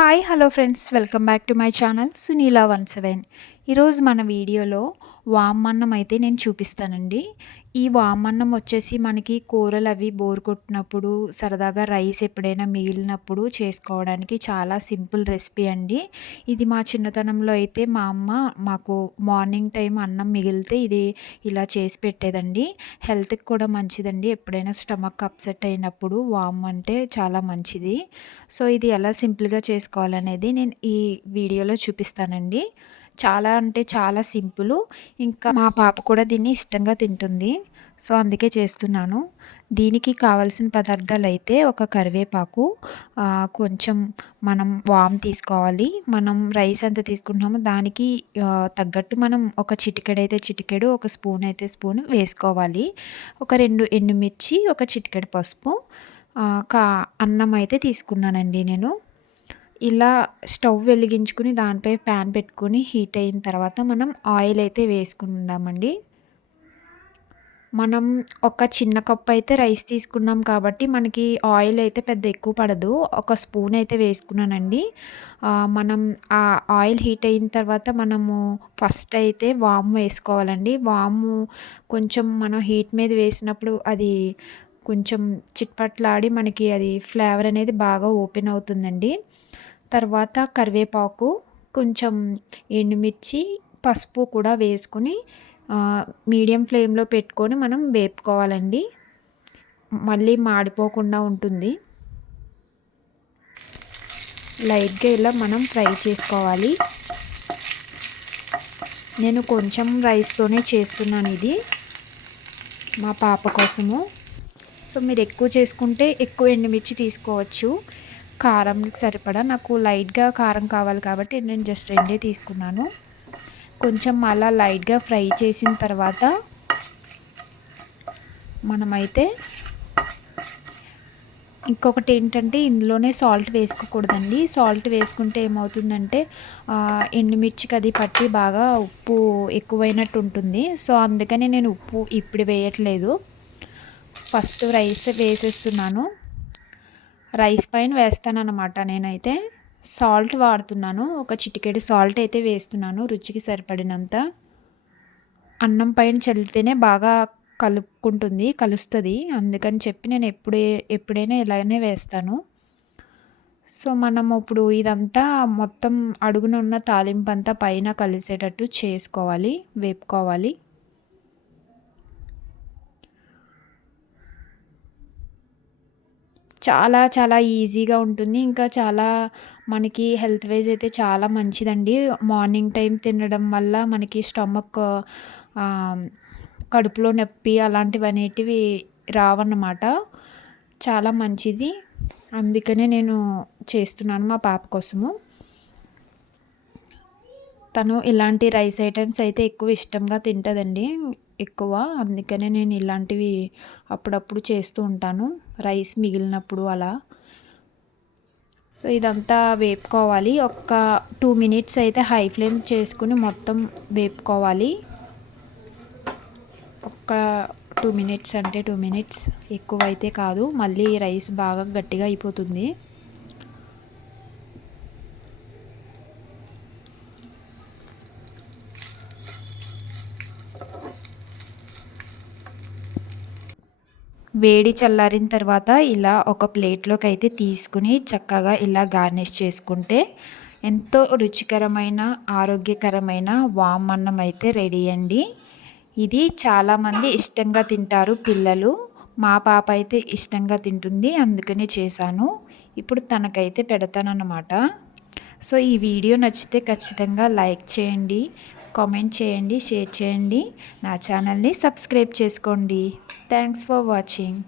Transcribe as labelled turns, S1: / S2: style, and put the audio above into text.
S1: Hi hello friends welcome back to my channel Sunila one seven ఈరోజు మన వీడియోలో వామన్నం అయితే నేను చూపిస్తానండి. ఈ వామన్నం వచ్చేసి మనకి కూరలు అవి బోర్ కొట్టినప్పుడు సరదాగా రైస్ ఎప్పుడైనా మిగిలినప్పుడు చేసుకోవడానికి చాలా సింపుల్ రెసిపీ అండి. ఇది మా చిన్నతనంలో అయితే మా అమ్మ మాకు మార్నింగ్ టైం అన్నం మిగిలితే ఇది ఇలా చేసి పెట్టేదండి. హెల్త్కి కూడా మంచిదండి. ఎప్పుడైనా స్టమక్ అప్సెట్ అయినప్పుడు వామ్ అంటే చాలా మంచిది. సో ఇది ఎలా సింపుల్గా చేసుకోవాలనేది నేను ఈ వీడియోలో చూపిస్తానండి. చాలా అంటే చాలా సింపుల్. ఇంకా మా పాప కూడా దీన్ని ఇష్టంగా తింటుంది. సో అందుకే చేస్తున్నాను. దీనికి కావాల్సిన పదార్థాలు అయితే ఒక కరివేపాకు కొంచెం మనం వామ్ తీసుకోవాలి. మనం రైస్ ఎంత తీసుకుంటున్నామో దానికి తగ్గట్టు మనం ఒక చిటికెడు అయితే చిటికెడు ఒక స్పూన్ అయితే స్పూన్ వేసుకోవాలి. ఒక రెండు ఎండుమిర్చి ఒక చిటికెడు పసుపు కా అన్నం అయితే తీసుకున్నానండి నేను. ఇలా స్టవ్ వెలిగించుకుని దానిపై ప్యాన్ పెట్టుకుని హీట్ అయిన తర్వాత మనం ఆయిల్ అయితే వేసుకుందామండి మనం ఒక చిన్న కప్ అయితే రైస్ తీసుకున్నాం కాబట్టి మనకి ఆయిల్ అయితే పెద్ద ఎక్కువ పడదు. ఒక స్పూన్ అయితే వేసుకున్నానండి. మనం ఆ ఆయిల్ హీట్ అయిన తర్వాత మనము ఫస్ట్ అయితే వాము వేసుకోవాలండి. వాము కొంచెం మనం హీట్ మీద వేసినప్పుడు అది కొంచెం చిట్పట్లాడి మనకి అది ఫ్లేవర్ అనేది బాగా ఓపెన్ అవుతుందండి. తర్వాత కరివేపాకు కొంచెం ఎండుమిర్చి పసుపు కూడా వేసుకొని మీడియం ఫ్లేమ్లో పెట్టుకొని మనం వేపుకోవాలండి. మళ్ళీ మాడిపోకుండా ఉంటుంది. లైట్గా ఇలా మనం ఫ్రై చేసుకోవాలి. నేను కొంచెం రైస్తోనే చేస్తున్నాను ఇది మా పాప కోసము. సో మీరు ఎక్కువ చేసుకుంటే ఎక్కువ ఎండుమిర్చి తీసుకోవచ్చు. కారంకి సరిపడా. నాకు లైట్గా కారం కావాలి కాబట్టి నేను జస్ట్ రెండే తీసుకున్నాను. కొంచెం అలా లైట్గా ఫ్రై చేసిన తర్వాత మనమైతే ఇంకొకటి ఏంటంటే ఇందులోనే సాల్ట్ వేసుకోకూడదండి. సాల్ట్ వేసుకుంటే ఏమవుతుందంటే ఎండుమిర్చికి అది పట్టి బాగా ఉప్పు ఎక్కువైనట్టు ఉంటుంది. సో అందుకని నేను ఉప్పు ఇప్పుడు వేయట్లేదు. ఫస్ట్ రైస్ వేసేస్తున్నాను. రైస్ పైన వేస్తాను అనమాట నేనైతే సాల్ట్ వాడుతున్నాను. ఒక చిటికెడు సాల్ట్ అయితే వేస్తున్నాను రుచికి సరిపడినంత. అన్నం పైన చల్లితేనే బాగా కలుపుకుంటుంది కలుస్తుంది. అందుకని చెప్పి నేను ఎప్పుడే ఎప్పుడైనా ఇలానే వేస్తాను. సో మనం ఇప్పుడు ఇదంతా మొత్తం అడుగున ఉన్న తాలింపు అంతా పైన కలిసేటట్టు చేసుకోవాలి వేపుకోవాలి. చాలా చాలా ఈజీగా ఉంటుంది. ఇంకా చాలా మనకి హెల్త్ వైజ్ అయితే చాలా మంచిదండి. మార్నింగ్ టైం తినడం వల్ల మనకి స్టమక్ కడుపులో నొప్పి అలాంటివి అనేటివి రావన్నమాట. చాలా మంచిది. అందుకనే నేను చేస్తున్నాను మా పాప కోసము. తను ఇలాంటి రైస్ ఐటమ్స్ అయితే ఎక్కువ ఇష్టంగా తింటుందండి. ఎక్కువ. అందుకనే నేను ఇలాంటివి అప్పుడప్పుడు చేస్తూ ఉంటాను. రైస్ మిగిలినప్పుడు అలా. సో ఇదంతా వేపుకోవాలి. ఒక టూ మినిట్స్ అయితే హై ఫ్లేమ్ చేసుకుని మొత్తం వేపుకోవాలి. ఒక టూ మినిట్స్ అంటే టూ మినిట్స్ ఎక్కువ అయితే కాదు. మళ్ళీ రైస్ బాగా గట్టిగా అయిపోతుంది. వేడి చల్లారిన తర్వాత ఇలా ఒక ప్లేట్లోకి అయితే తీసుకుని చక్కగా ఇలా గార్నిష్ చేసుకుంటే ఎంతో రుచికరమైన ఆరోగ్యకరమైన వామ్ అన్నం అయితే రెడీ అండి. ఇది చాలామంది ఇష్టంగా తింటారు పిల్లలు. మా పాప అయితే ఇష్టంగా తింటుంది అందుకనే చేశాను. ఇప్పుడు తనకైతే పెడతానన్నమాట. సో ఈ వీడియో నచ్చితే ఖచ్చితంగా లైక్ చేయండి. కామెంట్ చేయండి షేర్ చేయండి. నా ఛానల్ని సబ్స్క్రైబ్ చేసుకోండి. Thanks for watching.